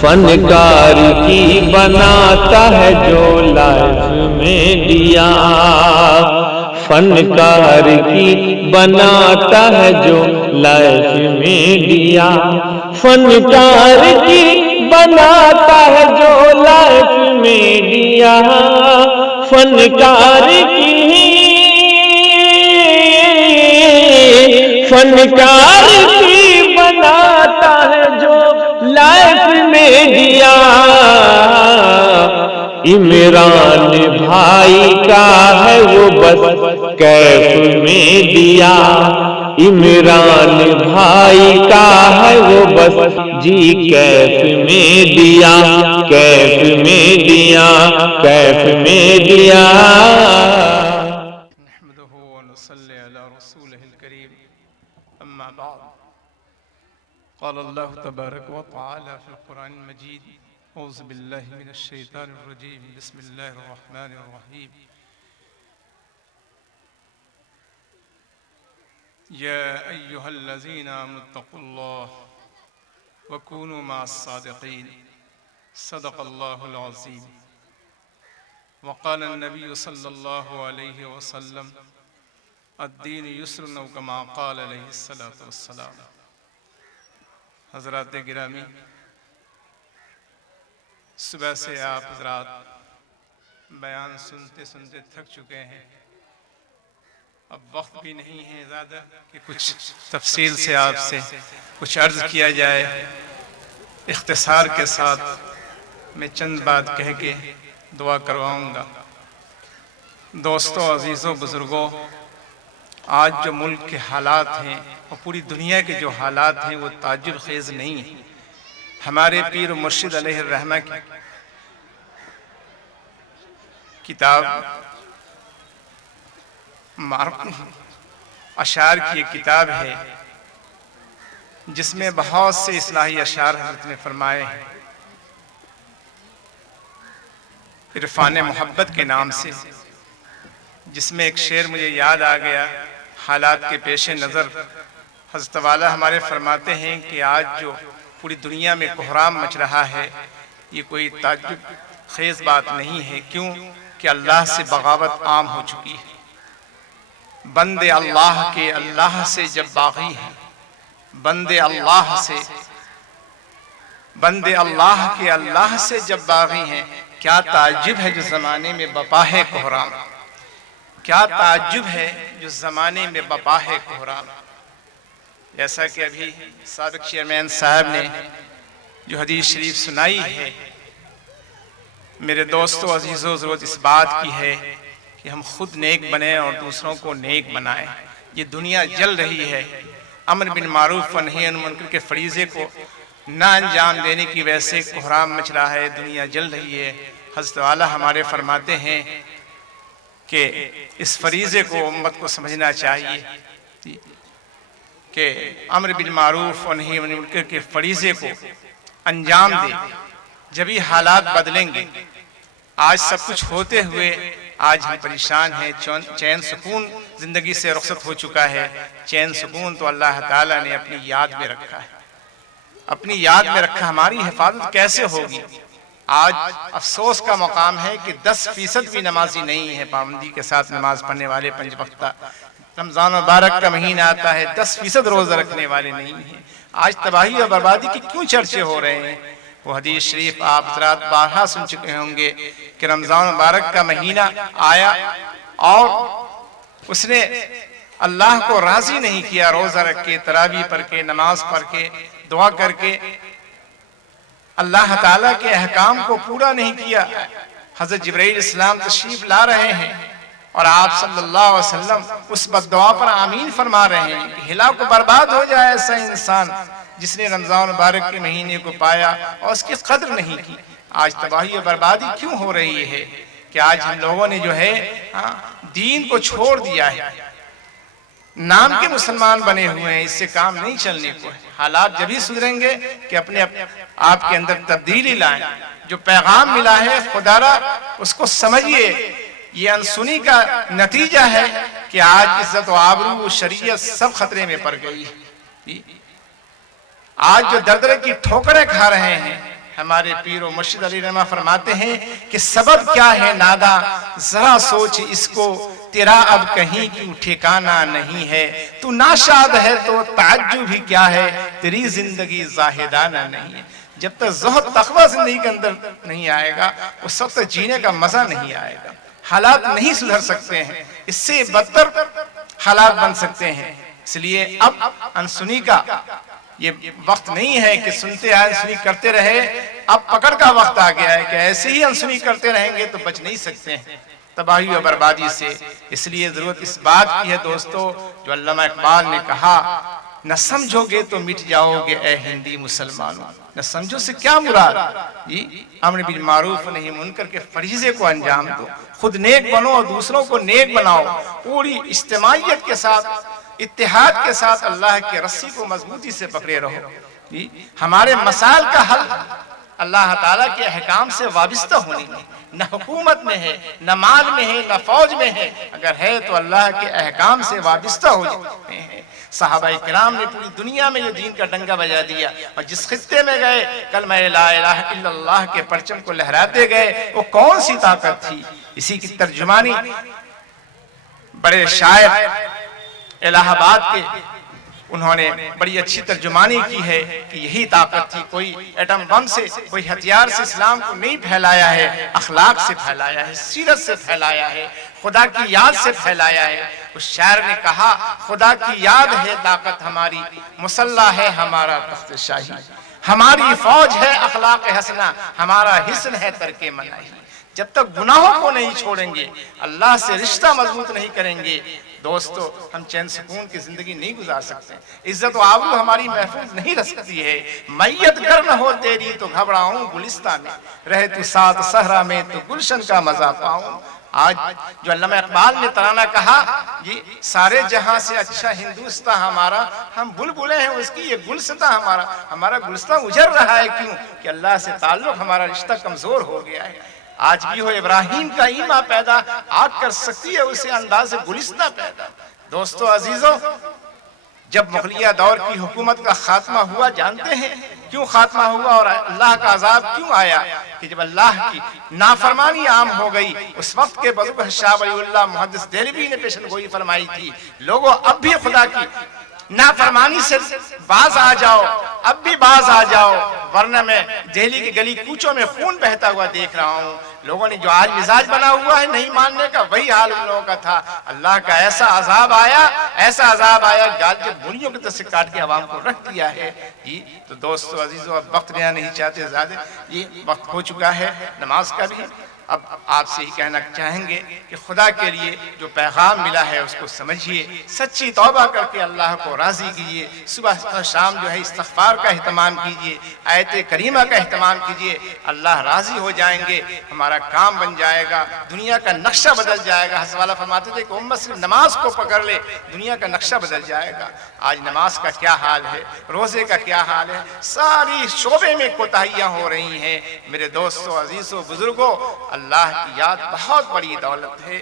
فنکار کی بناتا ہے جو لائف میں دیا، فنکار کی بناتا ہے جو لائف میں دیا، فنکار کی بناتا ہے جو لائف میں دیا، فنکار کی بناتا ہے جو لائف میں دیا۔ عمران بھائی کا ہے وہ بس کیف میں دیا، عمران بھائی کا ہے وہ بس جی کیف میں دیا، کیف میں دیا، کیف میں دیا۔ نحمده ونصلي على رسوله الكريم أما بعد، قال الله تبارك وتعالى في القرآن المجيد: أعوذ بالله من الشيطان الرجيم، بسم الله الرحمن الرحيم، يا أيها الذين آمنوا اتقوا الله وكونوا مع الصادقين، صدق الله العظيم۔ وقال النبي صلى الله عليه وسلم: الدین یسر، او کما قال علیہ الصلوۃ والسلام۔ حضرات گرامی، صبح سے آپ حضرات بیان سنتے سنتے تھک چکے ہیں، اب وقت بھی نہیں ہے زیادہ کہ کچھ تفصیل سے آپ سے کچھ عرض کیا جائے۔ اختصار کے ساتھ میں چند بات کہہ کے دعا کرواؤں گا۔ دوستوں، عزیزوں، بزرگوں، آج جو ملک کے حالات ہیں اور پوری دنیا کے جو حالات ہیں وہ تعجب خیز نہیں ہیں۔ ہمارے پیر و مرشد علیہ الرحمہ کی کتاب اشعار کی ایک کتاب ہے جس میں بہت سے اصلاحی اشعار حضرت نے فرمائے ہیں، عرفان محبت کے نام سے، جس میں ایک شعر مجھے یاد آ گیا۔ حالات کے پیش نظر حضرت والا ہمارے فرماتے ہیں کہ آج جو پوری دنیا میں کوہرام مچ رہا ہے یہ کوئی تعجب خیز بات نہیں ہے۔ کیوں کہ اللہ سے بغاوت عام ہو چکی ہے۔ بندے اللہ کے اللہ سے جب باغی ہیں، بندے اللہ کے اللہ سے جب باغی ہیں، کیا تعجب ہے جو زمانے میں بپا ہے کوہرام، کیا تعجب ہے جو زمانے میں بپا ہے کوہرام۔ جیسا کہ ابھی سابق چیئرمین صاحب نے جو حدیث شریف سنائی ہے، میرے دوستو عزیزو، ضرورت اس بات کی ہے کہ ہم خود نیک بنیں اور دوسروں کو نیک بنائیں۔ یہ دنیا جل رہی ہے، امر بالمعروف و نہی عن المنکر کے فریضے کو نہ انجام دینے کی وجہ سے کوہرام مچ رہا ہے، دنیا جل رہی ہے۔ حضرت والا ہمارے فرماتے ہیں کہ اس فریضے کو امت کو سمجھنا چاہیے کہ امر بالمعروف و نہی عن المنکر کے فریضے کو انجام دے، جب یہ حالات بدلیں گے۔ آج سب کچھ ہوتے ہوئے آج ہم پریشان ہیں، چین سکون زندگی سے رخصت ہو چکا ہے۔ چین سکون تو اللہ تعالیٰ نے اپنی یاد میں رکھا ہے، اپنی یاد میں رکھا۔ ہماری حفاظت کیسے ہوگی؟ آج افسوس کا مقام ہے کہ 10% بھی نمازی نہیں ہے، پابندی کے ساتھ نماز پڑھنے والے، 5 وقتہ رمضان مبارک کا مہینہ آتا ہے، 10% روزہ رکھنے والے نہیں ہیں۔ آج تباہی اور بربادی کے کیوں چرچے ہو رہے ہیں؟ وہ حدیث شریف آپ حضرات بارہا سن چکے ہوں گے کہ رمضان مبارک کا مہینہ آیا اور اس نے اللہ کو راضی نہیں کیا، روزہ رکھ کے، تراویح پڑھ کے، نماز پڑھ کے، دعا کر کے اللہ تعالیٰ کے احکام کو پورا نہیں کیا۔ حضرت جبرائیل السلام تشریف لا رہے ہیں اور آپ صلی اللہ علیہ وسلم اس بد دعا پر آمین فرما رہے ہیں کہ ہلاک و برباد ہو جائے ایسا انسان جس نے رمضان مبارک کے مہینے کو پایا اور اس کی قدر نہیں کی۔ آج تباہی و بربادی کیوں ہو رہی ہے کہ آج ہم لوگوں نے جو ہے دین کو چھوڑ دیا ہے، نام کے مسلمان بنے ہوئے ہیں، اس سے کام نہیں چلنے کو ہے۔ حالات جب ہی سدھریں گے کہ اپنے آپ کے اندر تبدیلی لائیں۔ جو پیغام ملا ہے خدا را اس کو سمجھئے، یہ انسنی کا نتیجہ ہے کہ آج عزت و آبرو و شریعت سب خطرے میں پڑ گئی ہے۔ آج جو دردرے کی ٹھوکریں کھا رہے ہیں ہمارے پیر و مرشد علی رحمہ فرماتے ہیں کہ سبب کیا ہے نادا، ذرا سوچ اس کو، تیرا اب کہیں کیوں ٹھکانہ نہیں ہے، تو ناشاد ہے تو تعجب ہی کیا ہے، تیری زندگی زاہدانہ نہیں ہے۔ جب تک زہد تقوی زندگی کے اندر نہیں آئے گا، اس وقت جینے کا مزہ نہیں آئے گا، حالات نہیں سدھر سکتے ہیں، اس سے بدتر حالات بن سکتے ہیں۔ اس لیے اب انسنی کا یہ وقت نہیں ہے کہ سنتے آئے انسنی کرتے رہے، اب پکڑ کا وقت آ گیا ہے کہ ایسے ہی انسنی کرتے رہیں گے تو بچ نہیں سکتے ہیں تباہی و بربادی سے۔ اس لیے ضرورت اس بات کی ہے دوستو، جو علامہ اقبال نے کہا، نہ سمجھو گے تو مٹ جاؤ گے اے ہندی مسلمانوں۔ نہ سمجھو سے کیا مراد؟ امر بالمعروف نہیں منکر کے فریضے کو انجام دو، خود نیک بنو اور دوسروں کو نیک بناؤ، پوری اجتماعیت کے ساتھ، اتحاد کے ساتھ اللہ کے رسی کو مضبوطی سے پکڑے رہو۔ ہمارے مسائل کا حل اللہ تعالیٰ کے احکام سے وابستہ ہونے میں، نہ حکومت میں ہے، نہ مال میں ہے، نہ فوج میں ہے، اگر ہے تو اللہ کے احکام سے وابستہ ہو جاتے ہیں۔ صحابہ کرام نے پوری دنیا میں یہ دین کا ڈنگا بجا دیا، اور جس خطے میں گئے کلمہ لا الہ الا اللہ کے پرچم کو لہراتے گئے، وہ کون سی طاقت تھی؟ اسی کی ترجمانی بڑے شاعر الہ آباد کے انہوں نے بڑی اچھی ترجمانی کی ہے کہ یہی طاقت تھی۔ کوئی ایٹم بم سے، کوئی ہتھیار سے اسلام کو نہیں پھیلایا ہے، اخلاق سے پھیلایا ہے، سیرت سے پھیلایا ہے، خدا کی یاد سے پھیلایا ہے۔ اس شاعر نے کہا، خدا کی یاد ہے طاقت ہماری، مسلح ہے ہمارا تخت شاہی، ہماری فوج ہے اخلاق حسنہ، ہمارا حسن ہے ترک مناہی۔ جب تک گناہوں کو نہیں چھوڑیں گے، اللہ سے رشتہ مضبوط نہیں کریں گے، دوستو ہم چین سکون کی زندگی نہیں گزار سکتے، عزت و آبرو ہماری محفوظ نہیں رہ سکتی ہے۔ میت گر نہ ہو تیری تو گھبراؤں گلستہ میں، رہ تو ساتھ صحرا میں تو گلشن کا مزہ پاؤں۔ آج جو علامہ اقبال نے ترانہ کہا، یہ سارے جہاں سے اچھا ہندوستان ہمارا، ہم بلبلیں ہیں اس کی، یہ گلستان ہمارا گلستان اجڑ رہا ہے کیوں؟ کہ اللہ سے تعلق ہمارا رشتہ کمزور ہو گیا ہے۔ آج بھی ہو ابراہیم کا ایمان پیدا، آگ کر سکتی ہے اسے انداز گلستہ پیدا۔ دوستو عزیزوں، جب مغلیہ دور کی حکومت کا خاتمہ ہوا، جانتے ہیں کیوں خاتمہ ہوا اور اللہ کا عذاب کیوں آیا؟ کہ جب اللہ کی نافرمانی عام ہو گئی، اس وقت کے بزرگ شاہ ولی اللہ محدث دہلوی نے پیشن گوئی فرمائی تھی، لوگوں اب بھی خدا کی نافرمانی سے باز آ جاؤ، اب بھی باز آ جاؤ، ورنہ میں دہلی کے گلی کوچوں میں خون بہتا ہوا دیکھ رہا ہوں۔ لوگوں نے جو آج مزاج بنا ہوا ہے نہیں ماننے کا، وہی حال ان لوگوں کا تھا۔ اللہ کا ایسا عذاب آیا گال کے بوریوں کی طرح سے کاٹ کے عوام کو رکھ دیا ہے۔ تو دوستو عزیزو، اب وقت لینا نہیں چاہتے زیادہ، یہ وقت ہو چکا ہے نماز کا بھی۔ اب آپ سے ہی کہنا چاہیں گے کہ خدا کے لیے جو پیغام ملا ہے اس کو سمجھیے، سچی توبہ کر کے اللہ کو راضی کیجیے، صبح شام جو ہے استغفار کا اہتمام کیجیے، آیت کریمہ کا اہتمام کیجیے، اللہ راضی ہو جائیں گے، ہمارا کام بن جائے گا، دنیا کا نقشہ بدل جائے گا۔ حضرت والا فرماتے تھے کہ امت صرف نماز کو پکڑ لے، دنیا کا نقشہ بدل جائے گا۔ آج نماز کا کیا حال ہے، روزے کا کیا حال ہے، ساری شعبے میں کوتاہیاں ہو رہی ہیں۔ میرے دوستو عزیزو بزرگوں، اللہ کی یاد بہت بڑی دولت ہے۔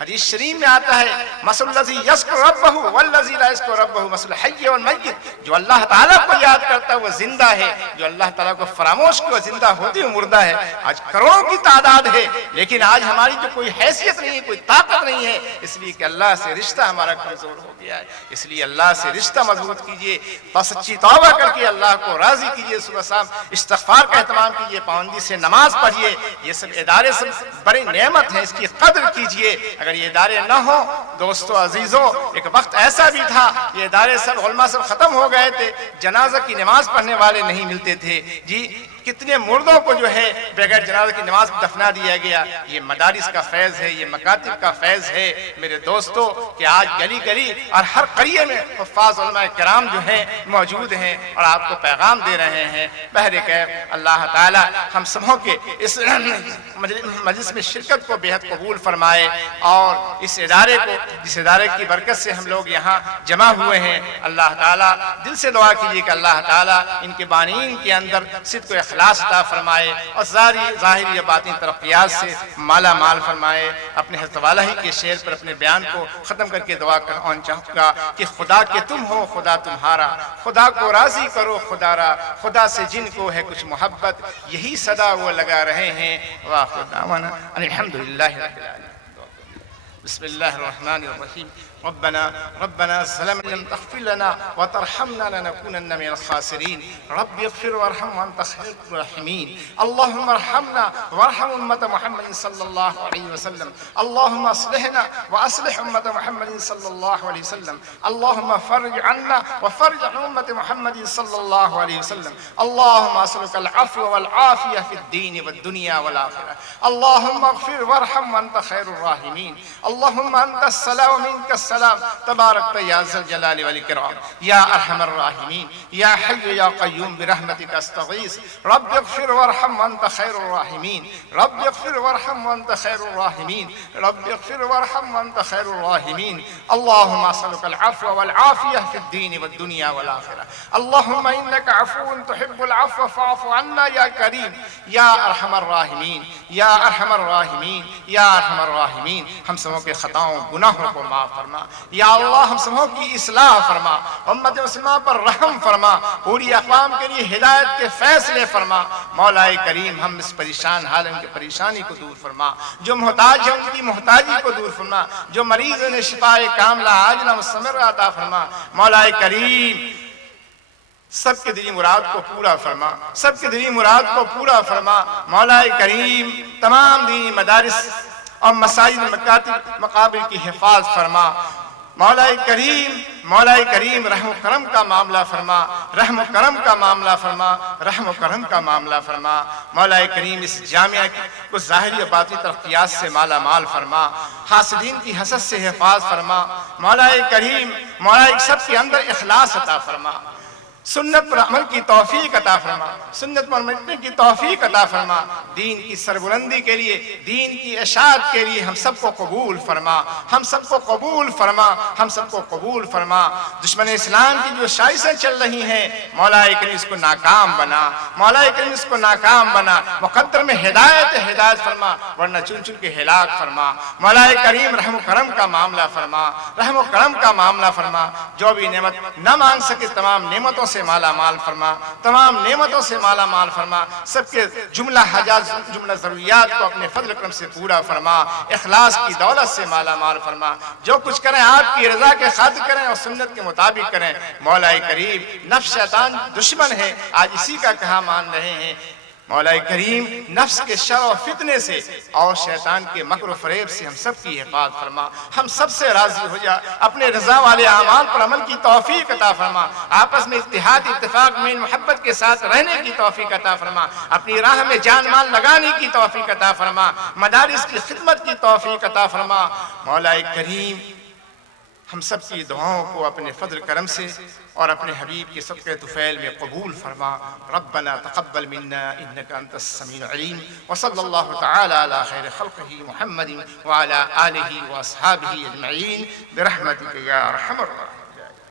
حدیث شریف میں آتا ہے، مثل الذی یذکر ربہ والذی لا یذکر ربہ مثل الحی والمیت، جو اللہ تعالیٰ کو یاد کرتا ہے وہ زندہ ہے، جو اللہ تعالیٰ کو فراموش کیا زندہ ہوتی ہے مردہ ہے۔ آج کروڑوں کی تعداد ہے، لیکن آج ہماری جو کوئی حیثیت نہیں ہے، کوئی طاقت نہیں ہے، اس لیے کہ اللہ سے رشتہ ہمارا کمزور ہو گیا ہے۔ اس لیے اللہ سے رشتہ مضبوط کیجئے، سچی توبہ کر کے اللہ کو راضی کیجئے، صبح شام استغفار کا اہتمام کیجئے، پابندی سے نماز پڑھیے۔ یہ سب ادارے سب بڑی نعمت ہے، اس کی قدر کیجئے۔ اگر یہ ادارے نہ ہوں دوستو عزیزوں، ایک وقت ایسا بھی تھا یہ ادارے سب علماء سب ختم ہو گئے تھے، جنازہ کی نماز پڑھنے والے نہیں ملتے تھے۔ کتنے مردوں کو جو ہے بغیر جنازہ کی نماز دفنا دیا گیا۔ یہ مدارس کا فیض ہے، یہ مکاتب کا فیض ہے میرے دوستو، کہ آج گلی گلی اور ہر قریے میں حفاظ علماء کرام جو ہیں موجود ہیں اور آپ کو پیغام دے رہے ہیں۔ بہرکیف اللہ تعالی ہم سبوں کے اس مجلس میں شرکت کو بے حد قبول فرمائے، اور اس ادارے کو، جس ادارے کی برکت سے ہم لوگ یہاں جمع ہوئے ہیں، اللہ تعالی دل سے دعا کیجیے کہ اللہ تعالی ان کے بانیین کے اندر صدق و اخلاص عطا فرمائے اور ظاہری یا باطنی ترقیات سے مالا مال فرمائے۔ اپنے حضرت والا ہی کے شعر پر اپنے بیان کو ختم کر کے دعا کرنا چاہوں گا کہ خدا کے تم ہو خدا تمہارا، خدا کو راضی کرو خدا را، خدا سے جن کو ہے کچھ محبت، یہی صدا وہ لگا رہے ہیں۔ وآخر دعوانا ان الحمدللہ رب العالمین۔ بسم اللہ الرحمن الرحیم۔ ربنا ظلمنا لم تغفر لنا وترحمنا لنكونن من الخاسرين رب اغفر وارحم وانت خير الراحمين اللهم ارحمنا وارحم امة محمد صلى الله عليه وسلم اللهم اصلحنا واصلح امة محمد صلى الله عليه وسلم اللهم فرج عنا وفرج عن امة محمد صلى الله عليه وسلم اللهم اسالك العفو والعافية في الدين والدنيا والآخرة اللهم اغفر وارحم وانت خير الراحمين اللهم انت السلام ومنك السلام تبارک یا ذا الجلال والاکرام یا ارحم الراحمین یا حی یا قیوم برحمتک استغیث رب اغفر وارحم وانت خیر الراحمین رب اغفر وارحم وانت خیر الراحمین رب اغفر وارحم وانت خیر الراحمین اللهم اسألك العفو والعافیہ فی الدین والدنیا والآخرہ اللهم انك عفو تحب العفو فاعف عنا یا کریم یا ارحم الراحمین یا ارحم الراحمین یا ارحم الراحمین۔ ہم سبوں کے خطاؤں گناہوں کو معاف فرما یا اللہ، ہم سبوں کی اصلاح فرما، امت مسلمہ پر رحم فرما، پوری اقوام کے لیے ہدایت کے فیصلے فرما۔ مولا کریم ہم اس پریشان حال ان کی پریشانی کو دور فرما، جو محتاج ہیں ان کی محتاجی کو دور فرما، جو مریض انہیں شفاء کاملہ عاجلہ مستمرہ عطا فرما۔ مولا کریم سب کے دلی مراد کو پورا فرما، سب کے دلی مراد کو پورا فرما۔ مولا کریم تمام دینی مدارس اور مساجد مکاتب مقابر کی حفاظت فرما۔ مولا کریم رحم و کرم کا معاملہ فرما، رحم و کرم کا معاملہ فرما، رحم و کرم کا معاملہ فرما۔ مولا کریم اس جامعہ کو ظاہری و باطنی ترقیات سے مالا مال فرما، حاسدین کی حسد سے حفاظت فرما۔ مولا کریم سب کے اندر اخلاص عطا فرما، سنت پر عمل کی توفیق عطا فرما، سنت پر عمل کی توفیق عطا فرما۔ دین کی سربلندی کے لیے، دین کی اشاعت کے لیے ہم سب کو قبول فرما، ہم سب کو قبول فرما، ہم سب کو قبول فرما۔ دشمن اسلام کی جو سازشیں چل رہی ہیں مولا کریم اس کو ناکام بنا، مولا کریم اس کو ناکام بنا، مقدر میں ہدایت فرما، ورنہ چن چن کے ہلاک فرما۔ مولا کریم رحم و کرم کا معاملہ فرما، رحم و کرم کا معاملہ فرما۔ جو بھی نعمت نہ مانگ سکے تمام نعمتوں سے مالا مال فرما، تمام نعمتوں سے مالا مال فرما۔ سب کے جملہ حاجات، جملہ ضروریات کو اپنے فضل کرم سے پورا فرما، اخلاص کی دولت سے مالا مال فرما۔ جو کچھ کریں آپ کی رضا کے خاطر کریں اور سنت کے مطابق کریں۔ مولا کریم نفس شیطان دشمن ہے، آج اسی کا کہا مان رہے ہیں۔ مولا کریم نفس کے شر و فتنے سے اور شیطان کے مکر و فریب سے ہم سب کی حفاظت فرما، ہم سب سے راضی ہو جا، اپنے رضا والے اعمال پر عمل کی توفیق عطا فرما، آپس میں اتحاد اتفاق میں محبت کے ساتھ رہنے کی توفیق عطا فرما، اپنی راہ میں جان مال لگانے کی توفیق عطا فرما، مدارس کی خدمت کی توفیق عطا فرما۔ مولا کریم ہم سب کی دعاؤں کو اپنے فضل کرم سے اور اپنے حبیب کے صدقہ طفیل میں قبول فرما۔ ربنا تقبل منا انك انت السميع العليم وصلى الله تعالى على خير خلقه محمد وعلى آله واصحابه اجمعين برحمتك يا ارحم الراحمين۔